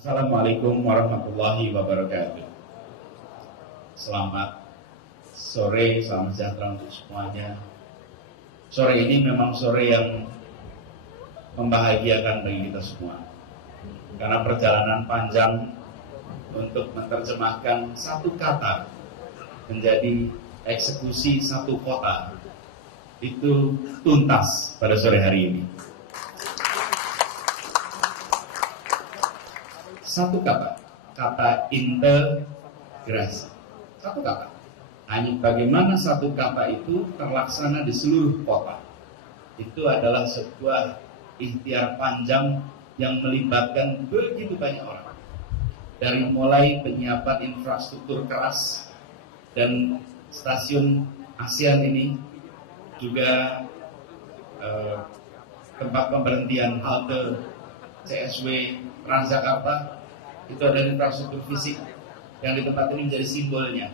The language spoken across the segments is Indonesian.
Assalamualaikum warahmatullahi wabarakatuh. Selamat sore, salam sejahtera untuk semuanya. Sore ini memang sore yang membahagiakan bagi kita semua, karena perjalanan panjang untuk menerjemahkan satu kata menjadi eksekusi satu kota itu tuntas pada sore hari ini. Satu kata integrasi. Satu kata. Hanya bagaimana satu kata itu terlaksana di seluruh kota. Itu adalah sebuah ikhtiar panjang yang melibatkan begitu banyak orang. Dari mulai penyiapan infrastruktur keras dan stasiun ASEAN ini, juga tempat pemberhentian halte CSW Transjakarta, itu ada infrastruktur fisik yang di tempat ini menjadi simbolnya.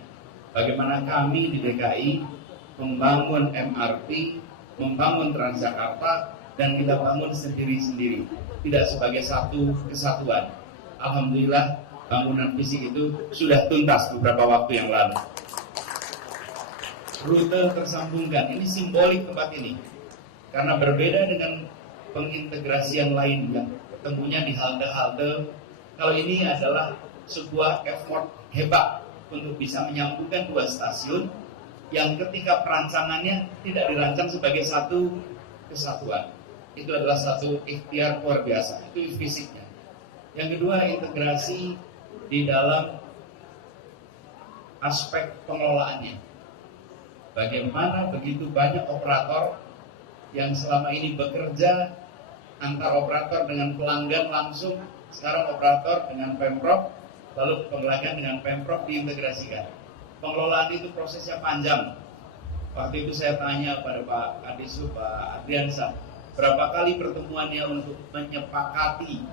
Bagaimana kami di DKI membangun MRT, membangun Transjakarta, dan kita bangun sendiri-sendiri, tidak sebagai satu kesatuan. Alhamdulillah bangunan fisik itu sudah tuntas beberapa waktu yang lalu. Rute tersambungkan, ini simbolik tempat ini, karena berbeda dengan pengintegrasian lain yang ketemunya di halte-halte. Kalau ini adalah sebuah effort hebat untuk bisa menyambungkan dua stasiun yang ketika perancangannya tidak dirancang sebagai satu kesatuan. Itu adalah satu ikhtiar luar biasa, itu fisiknya. Yang kedua, integrasi di dalam aspek pengelolaannya. Bagaimana begitu banyak operator yang selama ini bekerja antar operator dengan pelanggan langsung, sekarang operator dengan Pemprov, lalu pelanggan dengan Pemprov diintegrasikan. Pengelolaan itu prosesnya panjang. Waktu itu saya tanya pada Pak Kadisu, Pak Adriansa, berapa kali pertemuannya untuk menyepakati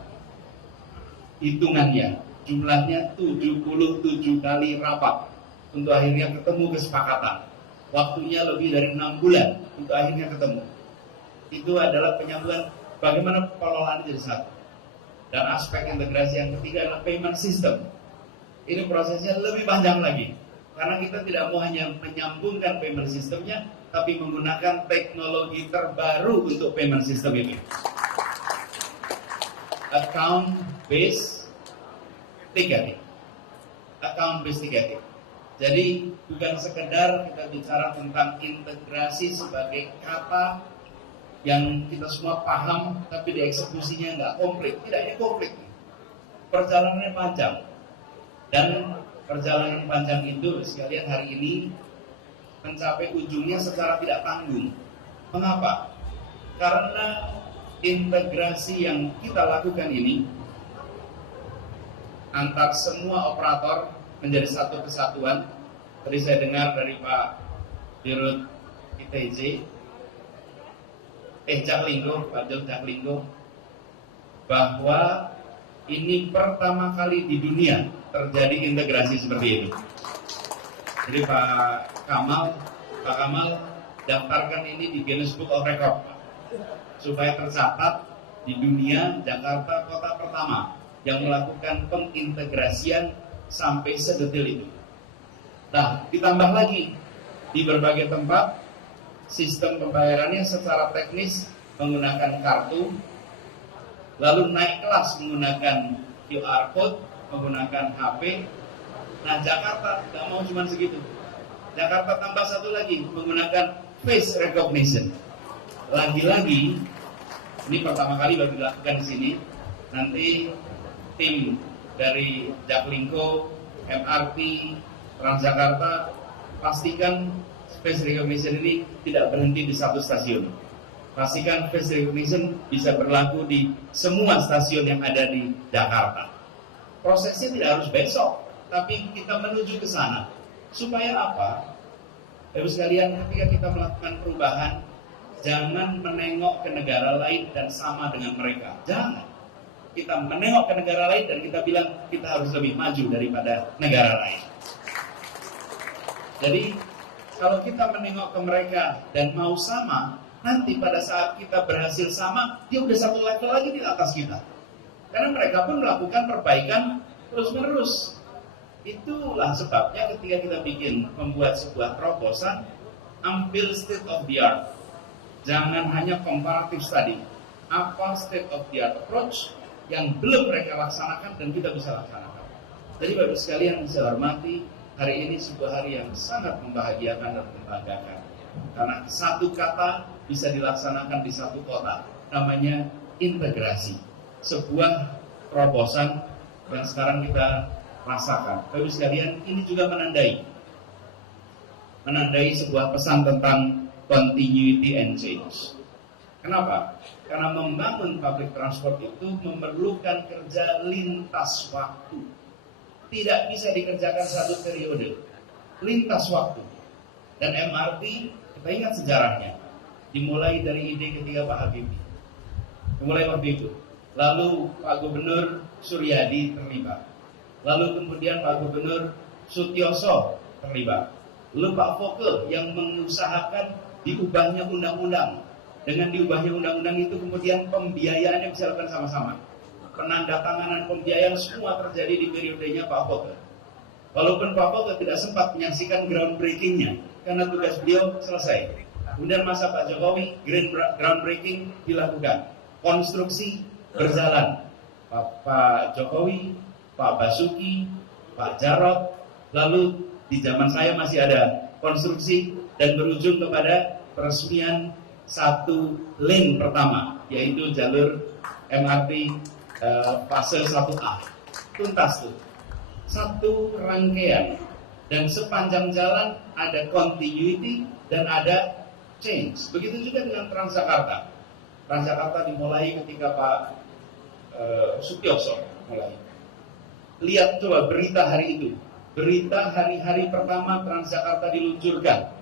hitungannya. Jumlahnya 77 kali rapat untuk akhirnya ketemu kesepakatan. Waktunya lebih dari 6 bulan untuk akhirnya ketemu. Itu adalah penyambungan bagaimana pengelolaan jadi satu. Dan aspek integrasi yang ketiga adalah payment system. Ini prosesnya lebih panjang lagi, karena kita tidak mau hanya menyambungkan payment systemnya, tapi menggunakan teknologi terbaru untuk payment system ini. Account based ticketing. Account based ticketing. Jadi bukan sekedar kita bicara tentang integrasi sebagai kata yang kita semua paham, tapi dieksekusinya nggak komplit. Tidak, ini komplit. Perjalanannya panjang. Dan perjalanan panjang itu, sekalian hari ini, mencapai ujungnya secara tidak tanggung. Mengapa? Karena integrasi yang kita lakukan ini, antar semua operator menjadi satu kesatuan. Tadi saya dengar dari Pak Dirut ITJ, Pak Jaklinggo, bahwa ini pertama kali di dunia terjadi integrasi seperti itu. Jadi Pak Kamal daftarkan ini di Guinness Book of Record supaya tercatat di dunia Jakarta kota pertama yang melakukan pengintegrasian sampai sedetail itu. Nah, ditambah lagi di berbagai tempat sistem pembayarannya secara teknis menggunakan kartu, lalu naik kelas menggunakan QR code, menggunakan HP. Nah, Jakarta tidak mau cuma segitu. Jakarta tambah satu lagi, menggunakan face recognition. Lagi-lagi, ini pertama kali baru dilakukan di sini. Nanti tim dari Jaklingko, MRT, Transjakarta pastikan face recognition ini tidak berhenti di satu stasiun. Pastikan face recognition bisa berlaku di semua stasiun yang ada di Jakarta. Prosesnya tidak harus besok, tapi kita menuju ke sana. Supaya apa? Bapak sekalian, ketika kita melakukan perubahan, jangan menengok ke negara lain dan sama dengan mereka. Jangan. Kita menengok ke negara lain dan kita bilang kita harus lebih maju daripada negara lain. Jadi kalau kita menengok ke mereka dan mau sama, nanti pada saat kita berhasil sama, dia udah satu level lagi di atas kita. Karena mereka pun melakukan perbaikan terus-menerus. Itulah sebabnya ketika kita membuat sebuah terobosan, ambil state of the art. Jangan hanya comparative study. Apa state of the art approach yang belum mereka laksanakan dan kita bisa laksanakan. Jadi Bapak sekalian yang saya hormati, hari ini sebuah hari yang sangat membahagiakan dan membanggakan. Karena satu kata bisa dilaksanakan di satu kota, namanya integrasi. Sebuah terobosan yang sekarang kita rasakan. Bapak sekalian, ini juga menandai sebuah pesan tentang continuity and change. Kenapa? Karena membangun public transport itu memerlukan kerja lintas waktu. Tidak bisa dikerjakan satu periode, lintas waktu. Dan MRT, kita ingat sejarahnya, dimulai dari ide ketika Pak Habibie. Dimulai waktu itu. Lalu Pak Gubernur Suryadi terlibat. Lalu kemudian Pak Gubernur Sutioso terlibat. Lalu Pak Foke yang mengusahakan diubahnya undang-undang. Dengan diubahnya undang-undang itu kemudian pembiayaannya bisa dilakukan sama-sama. Penandatanganan pembiayaan semua terjadi di periodenya Pak Foke. Walaupun Pak Foke tidak sempat menyaksikan groundbreaking-nya karena tugas beliau selesai. Kemudian masa Pak Jokowi, groundbreaking dilakukan. Konstruksi berjalan. Pak Jokowi, Pak Basuki, Pak Jarot, lalu di zaman saya masih ada konstruksi dan berujung kepada peresmian satu lane pertama, yaitu jalur MRT fase 1A. Tuntas tuh. Satu rangkaian. Dan sepanjang jalan ada continuity dan ada change. Begitu juga dengan Transjakarta. Transjakarta dimulai ketika Pak Sutioso mulai. Lihat coba berita hari itu. Berita hari-hari pertama Transjakarta diluncurkan.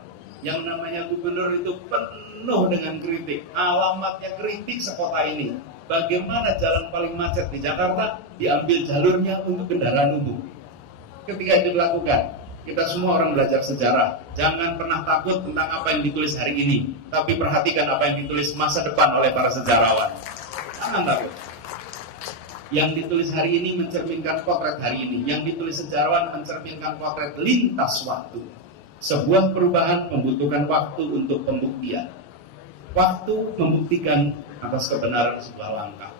Yang namanya gubernur itu penuh dengan kritik. Alamatnya kritik sekota ini. Bagaimana jalan paling macet di Jakarta diambil jalurnya untuk kendaraan umum. Ketika itu dilakukan, kita semua orang belajar sejarah. Jangan pernah takut tentang apa yang ditulis hari ini, tapi perhatikan apa yang ditulis masa depan oleh para sejarawan. Jangan takut. Yang ditulis hari ini mencerminkan potret hari ini. Yang ditulis sejarawan mencerminkan potret lintas waktu. Sebuah perubahan membutuhkan waktu untuk pembuktian. Waktu membuktikan atas kebenaran sebuah langkah.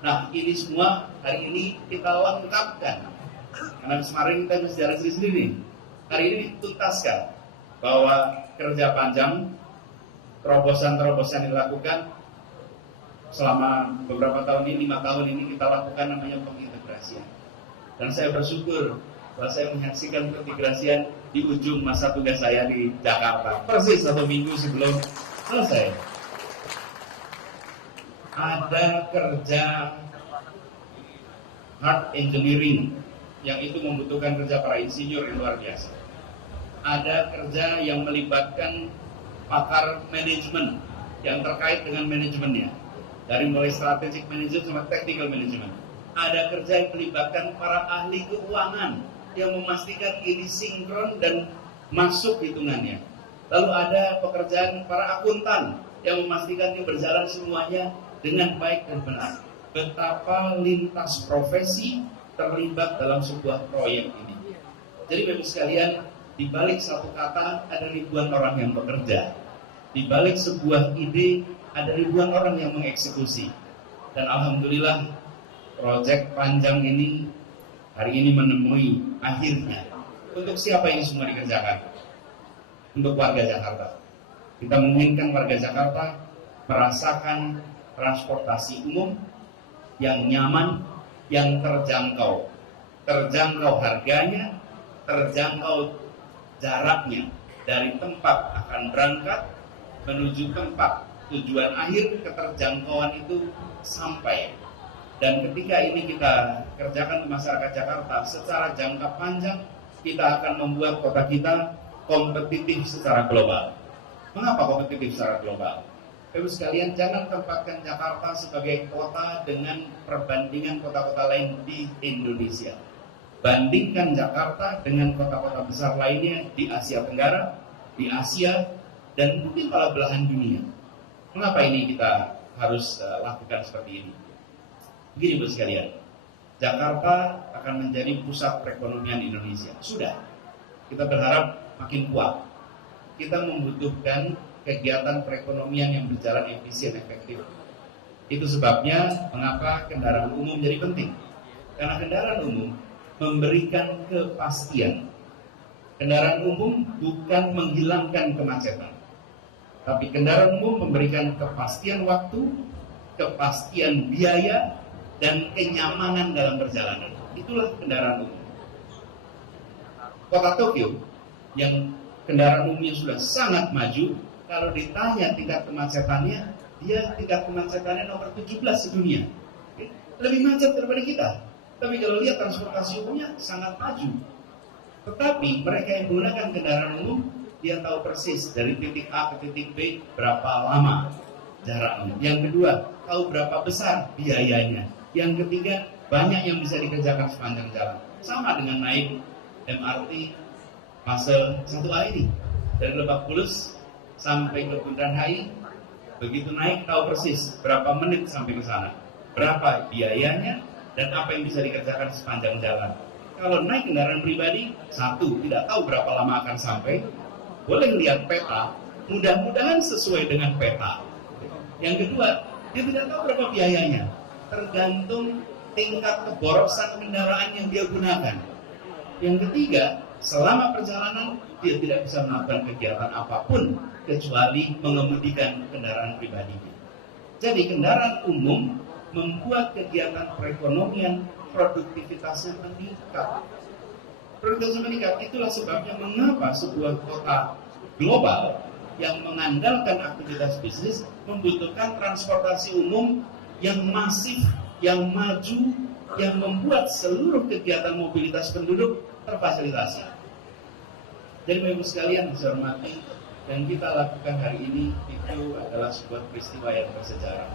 Nah, ini semua hari ini kita lengkapkan. Karena kemarin kita sejarah sendiri. Hari ini dituntaskan bahwa kerja panjang, terobosan-terobosan yang dilakukan selama beberapa tahun ini, 5 tahun ini kita lakukan namanya pengintegrasian. Dan saya bersyukur bahwa saya menyaksikan pengintegrasian di ujung masa tugas saya di Jakarta. Persis 1 minggu sebelum selesai. Ada kerja hard engineering yang itu membutuhkan kerja para insinyur yang luar biasa. Ada kerja yang melibatkan pakar manajemen yang terkait dengan manajemennya. Dari mulai strategic management sampai technical management. Ada kerja yang melibatkan para ahli keuangan yang memastikan ini sinkron dan masuk hitungannya. Lalu ada pekerjaan para akuntan yang memastikan ini berjalan semuanya dengan baik dan benar. Betapa lintas profesi terlibat dalam sebuah proyek ini. Jadi Bapak sekalian, di balik satu kata ada ribuan orang yang bekerja. Di balik sebuah ide ada ribuan orang yang mengeksekusi. Dan alhamdulillah proyek panjang ini hari ini menemui akhirnya. Untuk siapa ini semua dikerjakan? Untuk warga Jakarta. Kita menginginkan warga Jakarta merasakan transportasi umum yang nyaman, yang terjangkau. Terjangkau harganya, terjangkau jaraknya. Dari tempat akan berangkat menuju tempat tujuan akhir, keterjangkauan itu sampai. Dan ketika ini kita kerjakan di masyarakat Jakarta secara jangka panjang, kita akan membuat kota kita kompetitif secara global. Mengapa kompetitif secara global? Ibu sekalian, jangan tempatkan Jakarta sebagai kota dengan perbandingan kota-kota lain di Indonesia. Bandingkan Jakarta dengan kota-kota besar lainnya di Asia Tenggara, di Asia, dan mungkin pada belahan dunia. Mengapa ini kita harus lakukan seperti ini? Begini Bu sekalian, Jakarta akan menjadi pusat perekonomian Indonesia. Sudah, kita berharap makin kuat. Kita membutuhkan kegiatan perekonomian yang berjalan efisien, efektif. Itu sebabnya mengapa kendaraan umum jadi penting. Karena kendaraan umum memberikan kepastian. Kendaraan umum bukan menghilangkan kemacetan, tapi kendaraan umum memberikan kepastian waktu, kepastian biaya, dan kenyamanan dalam perjalanan. Itulah kendaraan umum. Kota Tokyo yang kendaraan umumnya sudah sangat maju, kalau ditanya tingkat kemacetannya, dia tingkat kemacetannya nomor 17 di dunia. Lebih macet daripada kita. Tapi kalau lihat transportasi umumnya sangat maju. Tetapi mereka yang menggunakan kendaraan umum, dia tahu persis dari titik A ke titik B berapa lama jaraknya. Yang kedua, tahu berapa besar biayanya. Yang ketiga, banyak yang bisa dikerjakan sepanjang jalan. Sama dengan naik MRT fase 1A ini. Dari Lebak Bulus sampai ke Bundaran HI, begitu naik tahu persis berapa menit sampai ke sana, berapa biayanya, dan apa yang bisa dikerjakan sepanjang jalan. Kalau naik kendaraan pribadi, satu, tidak tahu berapa lama akan sampai, boleh lihat peta, mudah-mudahan sesuai dengan peta. Yang kedua, dia tidak tahu berapa biayanya, tergantung tingkat keborosan kendaraan yang dia gunakan. Yang ketiga, selama perjalanan, dia tidak bisa melakukan kegiatan apapun, kecuali mengemudikan kendaraan pribadi. Jadi kendaraan umum membuat kegiatan perekonomian produktivitasnya meningkat. Produktivitas meningkat, itulah sebabnya mengapa sebuah kota global yang mengandalkan aktivitas bisnis membutuhkan transportasi umum yang masif, yang maju, yang membuat seluruh kegiatan mobilitas penduduk terfasilitasi. Jadi Bapak-Ibu sekalian saya hormati, yang kita lakukan hari ini itu adalah sebuah peristiwa yang bersejarah.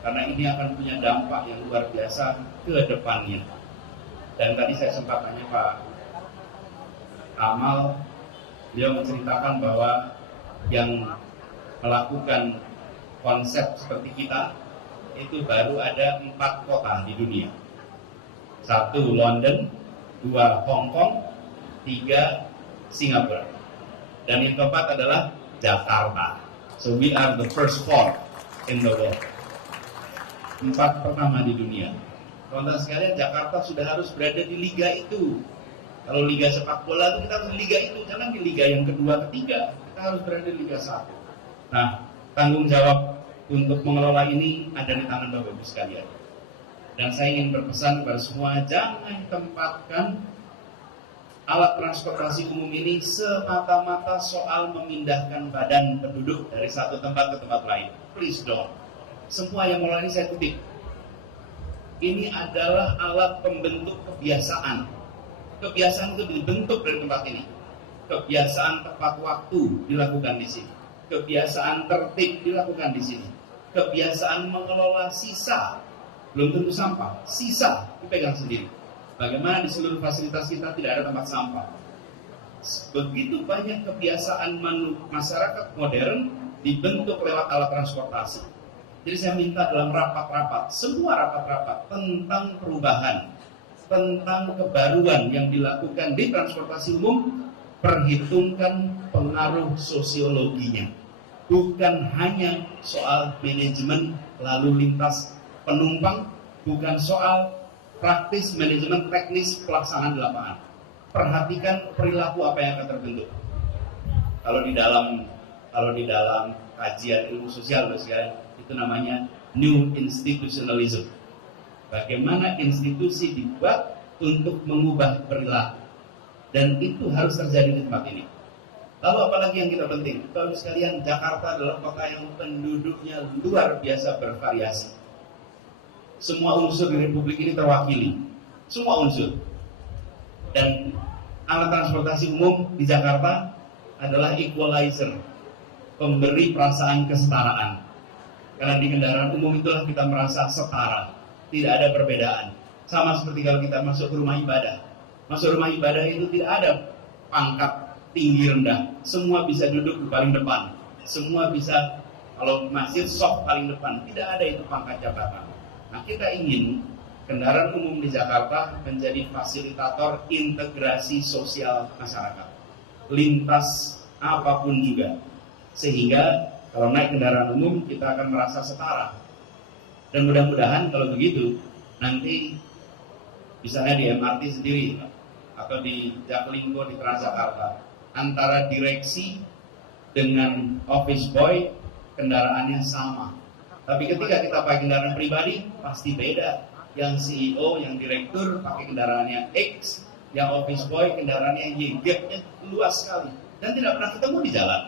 Karena ini akan punya dampak yang luar biasa ke depannya. Dan tadi saya sempat tanya Pak Amal, dia menceritakan bahwa yang melakukan konsep seperti kita itu baru ada 4 kota di dunia. 1 London, 2 Hong Kong, 3 Singapura, dan yang keempat adalah Jakarta. So we are the first 4 in the world. 4 pertama di dunia. Teman-teman sekalian, Jakarta sudah harus berada di liga itu. Kalau liga sepak bola itu kita harus di liga itu, jangan di liga yang kedua, ketiga. Kita harus berada di liga 1. Nah, tanggung jawab untuk mengelola ini ada di tangan Bapak-Ibu sekalian. Dan saya ingin berpesan kepada semua, jangan tempatkan alat transportasi umum ini semata-mata soal memindahkan badan penduduk dari satu tempat ke tempat lain. Please don't. Semua yang mulai ini saya kutip. Ini adalah alat pembentuk kebiasaan. Kebiasaan itu dibentuk dari tempat ini. Kebiasaan tepat waktu dilakukan di sini. Kebiasaan tertib dilakukan di sini. Kebiasaan mengelola sisa, belum tentu sampah, sisa dipegang sendiri. Bagaimana di seluruh fasilitas kita tidak ada tempat sampah. Begitu banyak kebiasaan masyarakat modern dibentuk lewat alat transportasi. Jadi saya minta dalam rapat-rapat, semua rapat-rapat tentang perubahan, tentang kebaruan yang dilakukan di transportasi umum, perhitungkan pengaruh sosiologinya. Bukan hanya soal manajemen lalu lintas penumpang, bukan soal praktis manajemen teknis pelaksanaan di lapangan. Perhatikan perilaku apa yang akan terbentuk. Kalau di dalam kajian ilmu sosial itu namanya new institutionalism. Bagaimana institusi dibuat untuk mengubah perilaku, dan itu harus terjadi di tempat ini. Lalu apalagi yang kita penting, Bapak sekalian, Jakarta adalah kota yang penduduknya luar biasa bervariasi. Semua unsur di Republik ini terwakili, semua unsur. Dan alat transportasi umum di Jakarta adalah equalizer, pemberi perasaan kesetaraan. Karena di kendaraan umum itulah kita merasa setara, tidak ada perbedaan. Sama seperti kalau kita masuk ke rumah ibadah. Masuk rumah ibadah itu tidak ada pangkat tinggi rendah, semua bisa duduk di paling depan, semua bisa, kalau masjid sok paling depan, tidak ada itu pangkat jabatan. Nah, kita ingin kendaraan umum di Jakarta menjadi fasilitator integrasi sosial masyarakat, lintas apapun juga, sehingga kalau naik kendaraan umum kita akan merasa setara. Dan mudah-mudahan kalau begitu nanti misalnya di MRT sendiri atau di Jaklingko di Transjakarta, antara direksi dengan office boy kendaraannya sama. Tapi ketika kita pakai kendaraan pribadi pasti beda. Yang CEO, yang direktur pakai kendaraannya X, yang office boy kendaraannya Y. Gapnya luas sekali dan tidak pernah ketemu di jalan.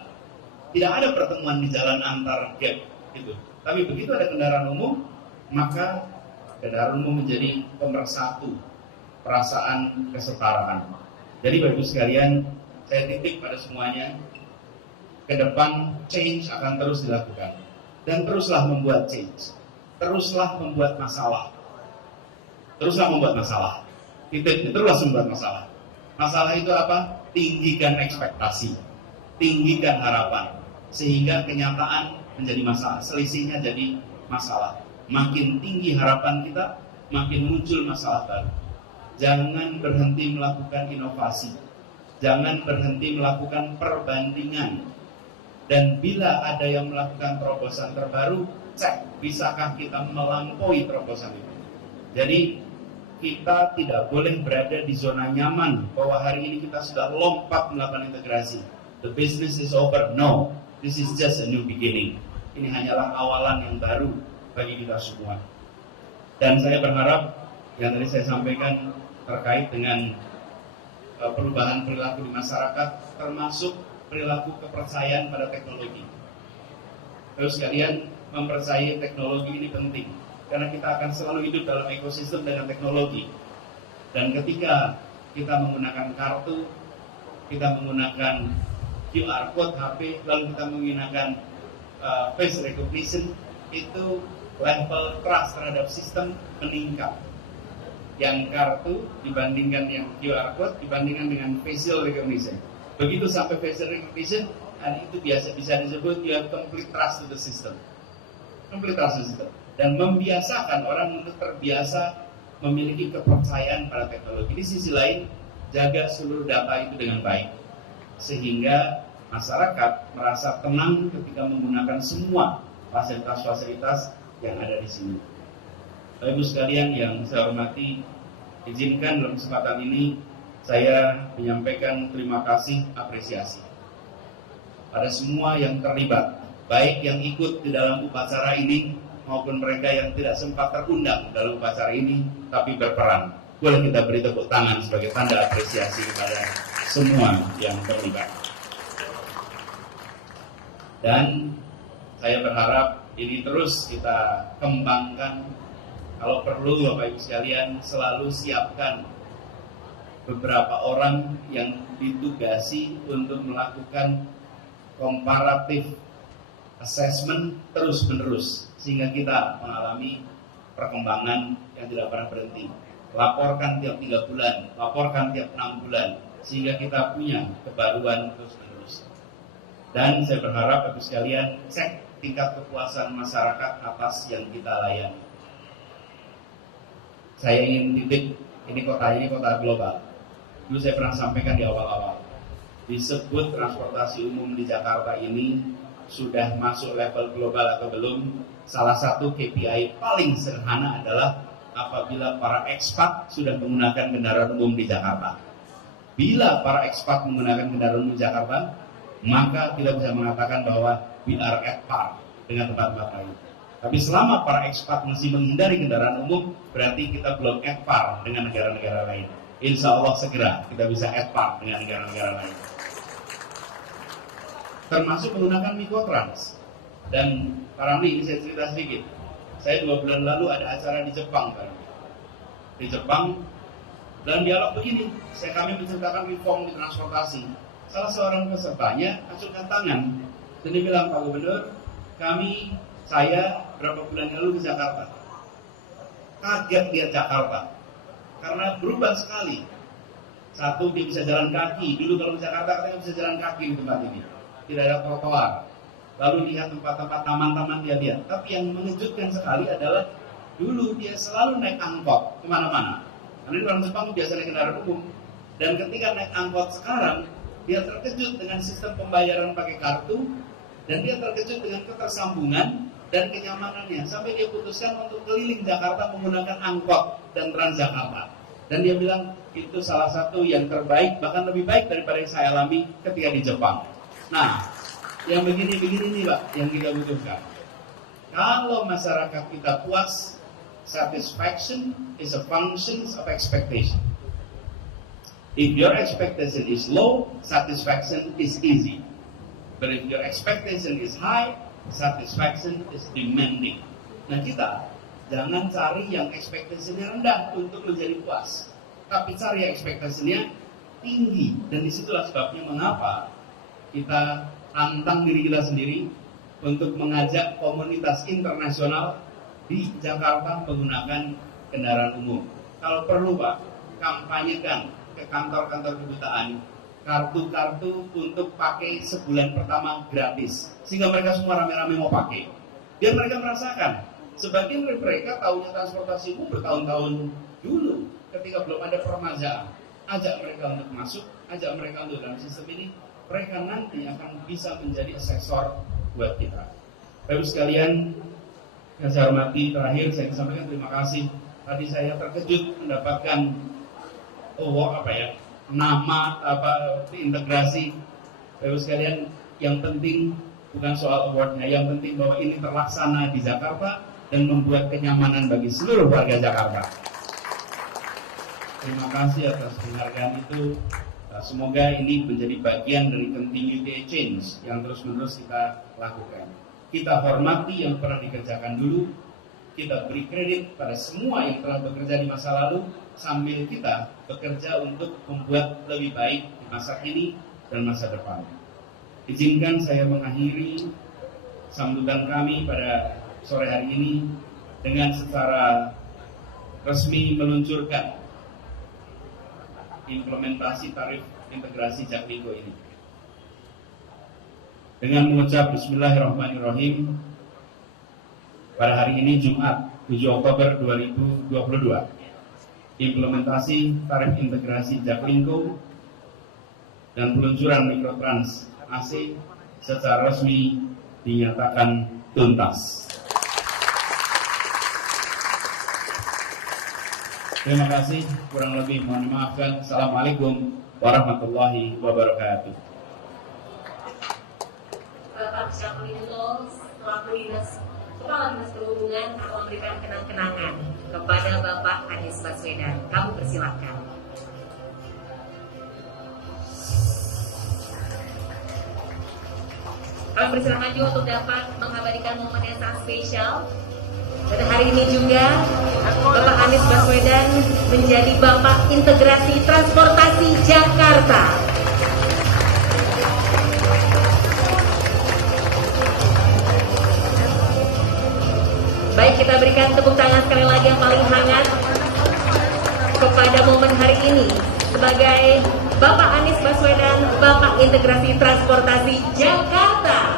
Tidak ada pertemuan di jalan antar gap itu. Tapi begitu ada kendaraan umum, maka kendaraan umum menjadi pemersatu perasaan kesetaraan. Jadi Bapak Ibu sekalian, saya titip pada semuanya, ke depan change akan terus dilakukan. Dan teruslah membuat change. Teruslah membuat masalah. Teruslah membuat masalah. Titip, teruslah membuat masalah. Masalah itu apa? Tinggikan ekspektasi. Tinggikan harapan. Sehingga kenyataan menjadi masalah. Selisihnya jadi masalah. Makin tinggi harapan kita, makin muncul masalah baru. Jangan berhenti melakukan inovasi. Jangan berhenti melakukan perbandingan. Dan bila ada yang melakukan terobosan terbaru, cek bisakah kita melampaui terobosan itu. Jadi kita tidak boleh berada di zona nyaman bahwa hari ini kita sudah lompat melakukan integrasi. The business is over. No, this is just a new beginning. Ini hanyalah awalan yang baru bagi kita semua. Dan saya berharap yang tadi saya sampaikan terkait dengan perubahan perilaku di masyarakat, termasuk perilaku kepercayaan pada teknologi. Terus sekalian, mempercayai teknologi ini penting, karena kita akan selalu hidup dalam ekosistem dengan teknologi. Dan ketika kita menggunakan kartu, kita menggunakan QR code HP, lalu kita menggunakan face recognition, itu level trust terhadap sistem meningkat. Yang kartu dibandingkan yang QR code dibandingkan dengan facial recognition. Begitu sampai facial recognition, dan itu biasa bisa disebut you have complete trust to the system. Complete trust to the system. Dan membiasakan orang untuk terbiasa memiliki kepercayaan pada teknologi. Di sisi lain, jaga seluruh data itu dengan baik, sehingga masyarakat merasa tenang ketika menggunakan semua fasilitas-fasilitas yang ada di sini. Bapak Ibu sekalian yang saya hormati, izinkan dalam kesempatan ini saya menyampaikan terima kasih, apresiasi pada semua yang terlibat, baik yang ikut di dalam upacara ini maupun mereka yang tidak sempat terundang dalam upacara ini tapi berperan. Boleh kita beri tepuk tangan sebagai tanda apresiasi kepada semua yang terlibat. Dan saya berharap ini terus kita kembangkan. Kalau perlu Bapak Ibu sekalian, selalu siapkan beberapa orang yang ditugasi untuk melakukan comparative assessment terus-menerus, sehingga kita mengalami perkembangan yang tidak pernah berhenti. Laporkan tiap 3 bulan, laporkan tiap 6 bulan, sehingga kita punya kebaruan terus-menerus. Dan saya berharap Bapak Ibu sekalian, cek tingkat kepuasan masyarakat atas yang kita layani. Saya ingin titik, ini kota global. Dulu saya pernah sampaikan di awal-awal, disebut transportasi umum di Jakarta ini sudah masuk level global atau belum. Salah satu KPI paling sederhana adalah apabila para ekspat sudah menggunakan kendaraan umum di Jakarta. Bila para ekspat menggunakan kendaraan umum di Jakarta, maka kita bisa mengatakan bahwa we are at par dengan tempat-tempat lain. Tapi selama para ekspat masih menghindari kendaraan umum, berarti kita belum at par dengan negara-negara lain. Insya Allah segera kita bisa at par dengan negara-negara lain. Termasuk menggunakan Mikrotrans. Dan Pak Ramli, ini saya cerita sedikit. Saya 2 bulan lalu ada acara di Jepang, Pak. Di Jepang, dalam dialog begini, kami menceritakan reform di transportasi. Salah seorang pesertanya acungkan tangan dan dia bilang, Pak Gubernur, saya berapa bulan lalu ke Jakarta. Kaget lihat Jakarta, karena berubah sekali. Satu, dia bisa jalan kaki. Dulu kalau ke Jakarta katanya bisa jalan kaki di tempat ini, tidak ada trotoar. Lalu lihat tempat-tempat taman-taman dia lihat. Tapi yang mengejutkan sekali adalah Dulu dia selalu naik angkot kemana-mana. Karena di orang Jepang biasa naik kendaraan umum. Dan ketika naik angkot sekarang, dia terkejut dengan sistem pembayaran pakai kartu, dan dia terkejut dengan ketersambungan dan kenyamanannya. Sampai dia putuskan untuk keliling Jakarta menggunakan angkot dan Transjakarta. Dan dia bilang itu salah satu yang terbaik, bahkan lebih baik daripada yang saya alami ketika di Jepang. Nah, yang begini-begini nih Pak, yang kita butuhkan. Kalau masyarakat kita puas, satisfaction is a function of expectation. If your expectation is low, satisfaction is easy. But if your expectation is high, satisfaction is demanding. Nah kita jangan cari yang ekspektasinya rendah untuk menjadi puas, tapi cari yang ekspektasinya tinggi. Dan disitulah sebabnya mengapa kita tantang diri kita sendiri untuk mengajak komunitas internasional di Jakarta menggunakan kendaraan umum. Kalau perlu Pak, kampanyekan ke kantor-kantor kedutaan kartu-kartu untuk pakai sebulan pertama gratis, sehingga mereka semua rame-rame mau pakai. Biar mereka merasakan. Sebagian dari mereka tahunya transportasi umum bertahun-tahun dulu ketika belum ada permajaan. Ajak mereka untuk masuk, ajak mereka untuk dalam sistem ini. Mereka nanti akan bisa menjadi asesor buat kita. Bapak sekalian, yang saya hormati, terakhir saya ingin sampaikan terima kasih. Tadi saya terkejut mendapatkan nama integrasi. Bapak sekalian, yang penting bukan soal awardnya, yang penting bahwa ini terlaksana di Jakarta dan membuat kenyamanan bagi seluruh warga Jakarta. Terima kasih atas penghargaan itu. Semoga ini menjadi bagian dari continuity change yang terus-menerus kita lakukan. Kita hormati yang pernah dikerjakan dulu, kita beri kredit pada semua yang telah bekerja di masa lalu, sambil kita bekerja untuk membuat lebih baik di masa kini dan masa depan. Izinkan saya mengakhiri sambutan kami pada sore hari ini dengan secara resmi meluncurkan implementasi tarif integrasi Jaklingko ini. Dengan mengucap Bismillahirrahmanirrahim, pada hari ini Jumat 7 Oktober 2022, implementasi tarif integrasi Jaklingko dan peluncuran Mikrotrans AC secara resmi dinyatakan tuntas. Terima kasih, kurang lebih mohon dimaafkan. Assalamualaikum warahmatullahi wabarakatuh. Bapak Syafrullah selaku Kepala Dinas Perhubungan akan memberikan kenang-kenangan kepada Bapak Anies Baswedan. Kamu persilakan. Kami persilakan juga untuk dapat mengabadikan momen yang sangat spesial. Dan hari ini juga Bapak Anies Baswedan menjadi Bapak Integrasi Transportasi Jakarta. Baik, kita berikan tepuk tangan sekali lagi yang paling hangat kepada momen hari ini sebagai Bapak Anies Baswedan, Bapak Integrasi Transportasi Jakarta.